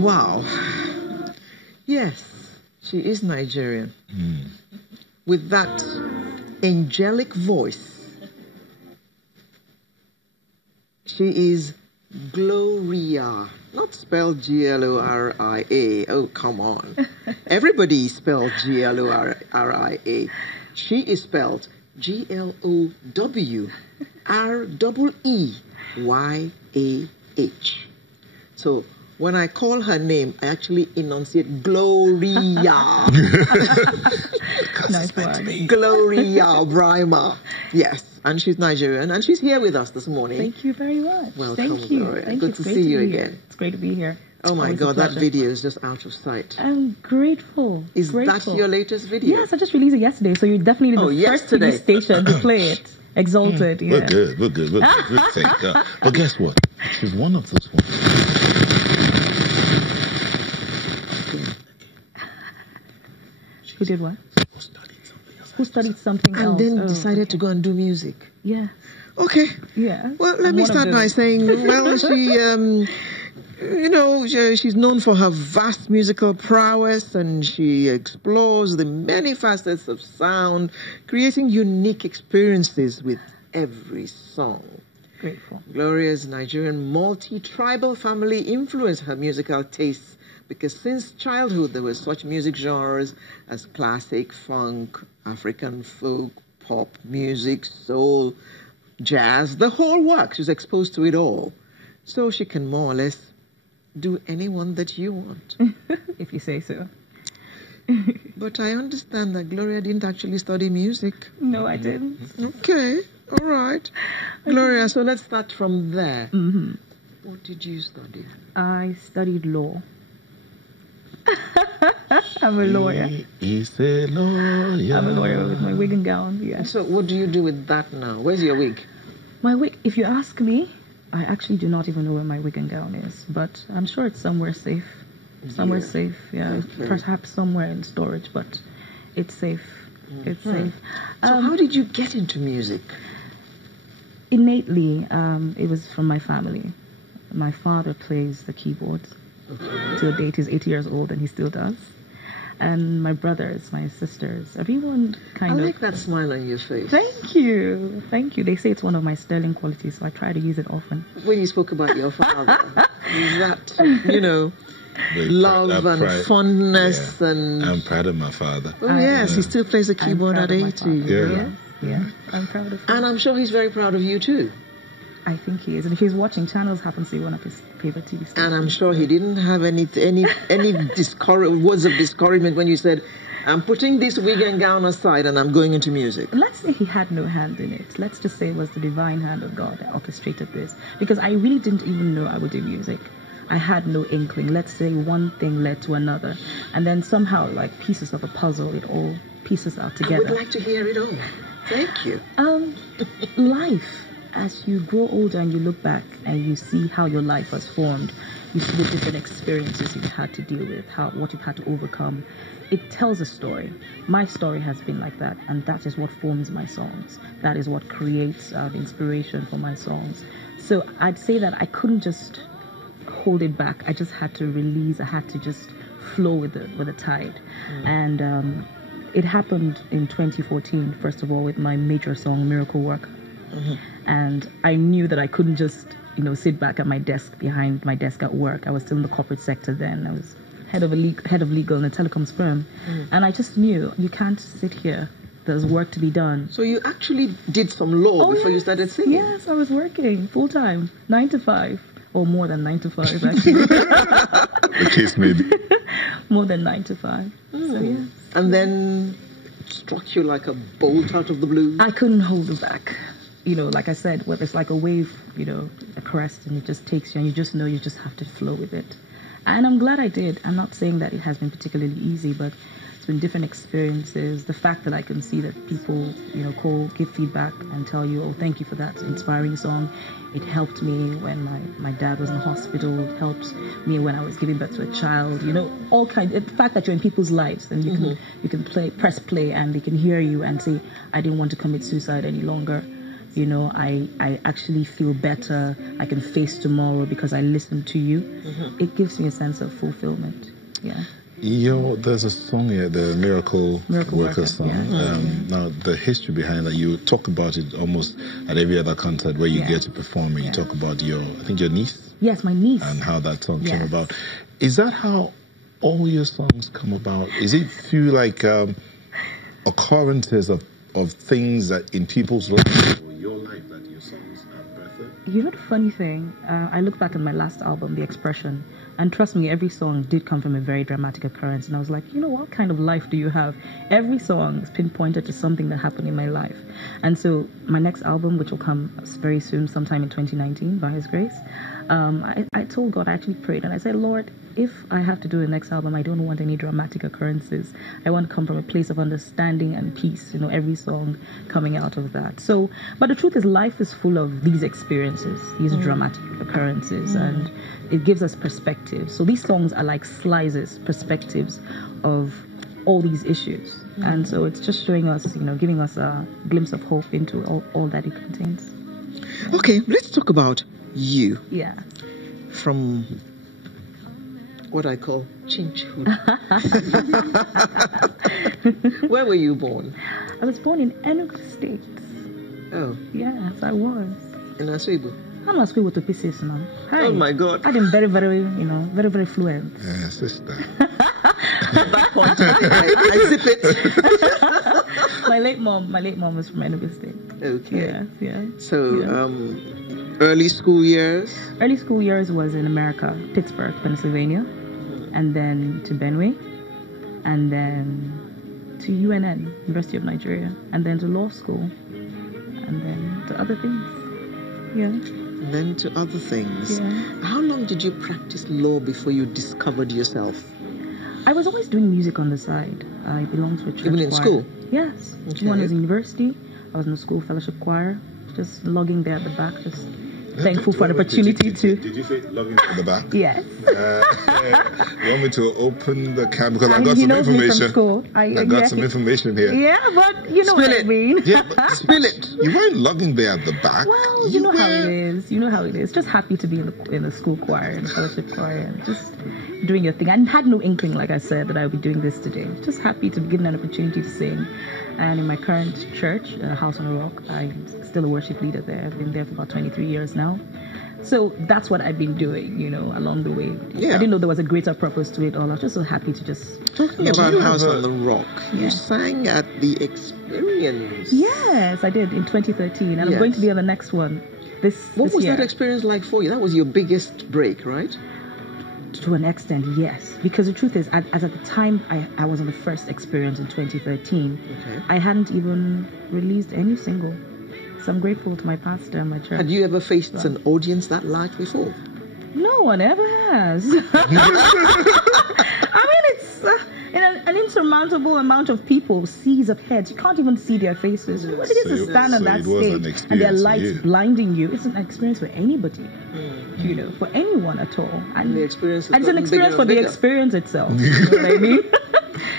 Wow. Yes, she is Nigerian. With that angelic voice. She is Glowreeyah. Not spelled Gloria. Oh, come on. Everybody spelled Gloria. She is spelled Glowreeyah. So when I call her name, I actually enunciate Glowreeyah. Nice one. Glowreeyah Braimoh. Yes. And she's Nigerian, and she's here with us this morning. Thank you very much. Welcome, Thank you. Glowreeyah. Thank Good you. to see you again. It's great to be here. Oh my Always God, that pleasure. video is just out of sight. I'm grateful. Is that your latest video? Yes, I just released it yesterday, so you're definitely the first TV station to play it. Exalted, yeah. We're good, thank God. But guess what? She's one of those ones. Who did what? Who studied something else? And then decided to go and do music. Yeah. Okay. Yeah. Well, let me start by saying, well, she, she's known for her vast musical prowess, and she explores the many facets of sound, creating unique experiences with every song. Grateful. Glowreeyah's Nigerian multi-tribal family influenced her musical tastes, because since childhood there were such music genres as classic, funk, African folk, pop music, soul, jazz, the whole works. She's exposed to it all. So she can more or less do any one that you want. If you say so. But I understand that Glowreeyah didn't actually study music. No, I didn't. Okay, all right. Glowreeyah, so let's start from there. What did you study? I studied law. I'm a lawyer. He's a lawyer. I'm a lawyer with my wig and gown, yeah. So what do you do with that now? Where's your wig? My wig, if you ask me, I actually do not even know where my wig and gown is, but I'm sure it's somewhere safe. Somewhere safe, yeah. Okay. Perhaps somewhere in storage, but it's safe. It's safe. So how did you get into music? Innately, it was from my family. My father plays the keyboard. To date, he's 80 years old and he still does. And my brothers, my sisters, everyone kind of... I like that smile on your face. Thank you. Thank you. They say it's one of my sterling qualities, so I try to use it often. When you spoke about your father, is that, love and fondness and... I'm proud of my father. Oh, yes, he still plays the keyboard at 80. Yeah, I'm proud of him. And I'm sure he's very proud of you too. I think he is. And if he's watching, Channels happens to be one of his favorite TV stations. And I'm sure he didn't have any words of discouragement when you said, I'm putting this wig and gown aside and I'm going into music. Let's say he had no hand in it. Let's just say it was the divine hand of God that orchestrated this. Because I really didn't even know I would do music. I had no inkling. Let's say one thing led to another. And then somehow, like pieces of a puzzle, it all pieces out together. I would like to hear it all. Thank you. Life. As you grow older and you look back and you see how your life has formed, you see the different experiences you've had to deal with, what you've had to overcome. It tells a story. My story has been like that, and that is what forms my songs. That is what creates the inspiration for my songs. So I'd say that I couldn't just hold it back. I just had to release. I had to just flow with the tide. And it happened in 2014, first of all, with my major song, Miracle Work. And I knew that I couldn't just, sit back at my desk, behind my desk at work. I was still in the corporate sector then. I was head of legal in a telecoms firm. And I just knew, you can't sit here. There's work to be done. So you actually did some law before you started singing? Yes, I was working full-time, 9 to 5. Or more than 9 to 5, actually. The case may be. More than 9 to 5. So, yeah. And then struck you like a bolt out of the blue? I couldn't hold it back. Like I said, whether it's like a wave, a crest, and it just takes you, and you just know you just have to flow with it. And I'm glad I did. I'm not saying that it has been particularly easy, but it's been different experiences. The fact that I can see that people, call, give feedback, and tell you, oh, thank you for that inspiring song. It helped me when my dad was in the hospital. It helped me when I was giving birth to a child. All kinds. The fact that you're in people's lives and you can press play, and they can hear you and say, I didn't want to commit suicide any longer. You know, I actually feel better. I can face tomorrow because I listened to you. It gives me a sense of fulfillment. Yeah. There's a song here, the Miracle Worker song. Yeah. Now, the history behind that, you talk about it almost at every other concert where you get to perform, and you talk about your niece? Yes, my niece. And how that song came about. Is that how all your songs come about? Is it through like occurrences of things that in people's lives or your life that your songs are birthed? You know the funny thing? I look back at my last album, The Expression, and trust me, every song did come from a very dramatic occurrence. And I was like, you know, what kind of life do you have? Every song is pinpointed to something that happened in my life. And so my next album, which will come very soon, sometime in 2019, by His grace, I told God, I actually prayed, and I said, Lord, if I have to do the next album, I don't want any dramatic occurrences. I want to come from a place of understanding and peace, you know, every song coming out of that. So, but the truth is, life is full of these experiences, these dramatic occurrences, and it gives us perspective. So these songs are like slices, perspectives of all these issues. And so it's just showing us, you know, giving us a glimpse of hope into all that it contains. Okay, let's talk about you. Yeah. From what I call Chinchhood. Where were you born? I was born in Enugu State. Oh. Yes, I was. In Aswibu? I'm not speaking to pieces now. Hi. Oh my God. I'm very, very, very, very fluent. Yeah, sister. At that point, I zip it. my late mom was from Enugu State. Okay. Yeah. So, early school years? Early school years was in America, Pittsburgh, Pennsylvania, and then to Benue, and then to UNN, University of Nigeria, and then to law school, and then to other things. Yeah. And then to other things. Yeah. How long did you practice law before you discovered yourself? I was always doing music on the side. I belonged to a church Even in choir. school? Yes. Okay. One was in university. I was in the school fellowship choir, just logging there at the back, just thankful for the opportunity to... Did you say logging at the back? Yes. You want me to open the cam? Because I got He some knows me from information. school. I got some information here. Yeah, but you know what I mean. Yeah, but spill it. You weren't logging there at the back. Well, you know how it is. You know how it is. Just happy to be in the school choir, in the fellowship choir, and just doing your thing. I had no inkling, like I said, that I would be doing this today. Just happy to be given an opportunity to sing. And in my current church, House on a Rock, I'm still a worship leader there. I've been there for about 23 years now. So that's what I've been doing, along the way. Yeah. I didn't know there was a greater purpose to it all. I was just so happy to just... Talking about House on the Rock, Yeah. you sang at the Experience. Yes, I did in 2013. And I'm Yes. going to be on the next one this What was year. that experience like for you? That was your biggest break, right? To an extent, yes. Because the truth is, as at the time I was on the first Experience in 2013, Okay. I hadn't even released any single. So I'm grateful to my pastor and my church. Had you ever faced an audience that large before? No one ever has. I mean, it's an insurmountable amount of people, seas of heads. You can't even see their faces. What it is to stand on that it was an stage and there are experience for lights you. blinding you. It's an experience for anybody, for anyone at all. And The experience has and it's an gotten experience bigger for and the bigger. experience itself. You know what I mean?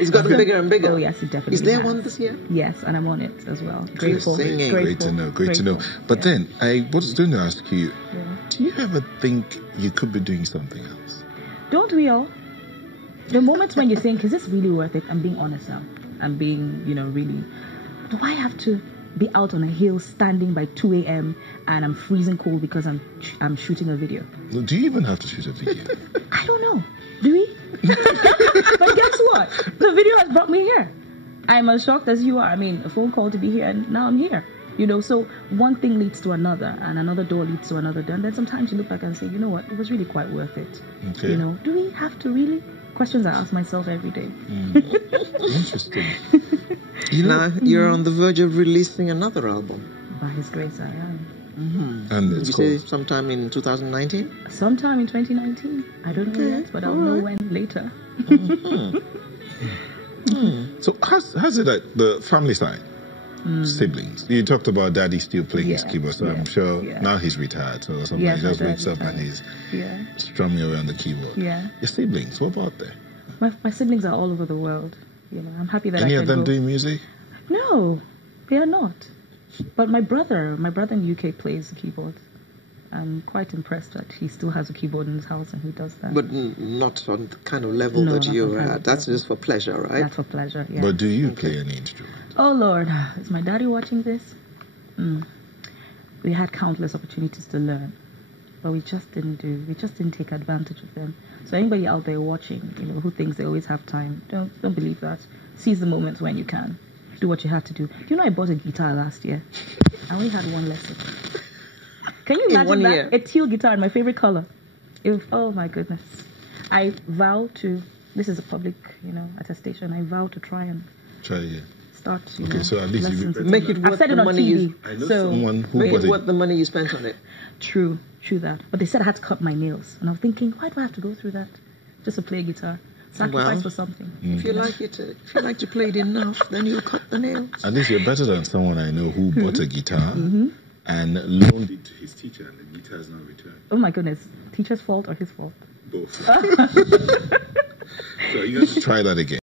It's gotten bigger and bigger. Oh, yes, it definitely Is there has. one this year? Yes, and I'm on it as well. Grateful. singing. Great to know. Great to know. Grateful. But Yeah. then I was going to ask you, Yeah. do you ever think you could be doing something else? Don't we all? The moments when you think, is this really worth it? I'm being honest now. I'm being, really, do I have to be out on a hill standing by 2 a.m. and I'm freezing cold because I'm shooting a video? Do you even have to shoot a video? I don't know. Do we? But guess what? The video has brought me here. I'm as shocked as you are. I mean, a phone call to be here and now I'm here. So one thing leads to another and another door leads to another door. And then sometimes you look back and say, you know what? It was really quite worth it. Okay. Do we have to really? Questions I ask myself every day. Interesting. Now you're on the verge of releasing another album. By His grace, I am. And Did it's you say called... sometime in 2019? Sometime in 2019. I don't know Okay, yet, but I'll all know right. when later. So how's it at the family side? Siblings. You talked about daddy still playing his Yeah, keyboard, so I'm yeah, sure yeah. now he's retired, so sometimes Yes, he just my dad wakes up and retired. he's Yeah. strumming away on the keyboard. Yeah. Your siblings, what about them? My siblings are all over the world. I'm happy that Any I of can them go. doing music? No, they are not. But my brother in the UK plays the keyboard. I'm quite impressed that he still has a keyboard in his house and he does that. But not on the kind of level that you are at. That's just for pleasure, right? That's for pleasure, yeah. But do you play any instrument? Oh, Lord. Is my daddy watching this? We had countless opportunities to learn, but we just didn't take advantage of them. So anybody out there watching, who thinks they always have time, don't believe that. Seize the moments when you can. Do what you have to do. Do you know I bought a guitar last year? I only had one lesson. Can you imagine that? Year. A teal guitar in my favorite color. Oh my goodness. I vow to, this is a public, attestation, I vow to try and start, so at least you make it worth the money I know someone who make it worth the money you spent on it. True that. But they said I had to cut my nails. And I was thinking, why do I have to go through that? Just to play guitar. Sacrifice for something. If you like to play it enough, then you'll cut the nails. At least you're better than someone I know who bought a guitar and loaned it to his teacher, and the guitar is not returned. Oh my goodness. Teacher's fault or his fault? Both. So you got to try that again.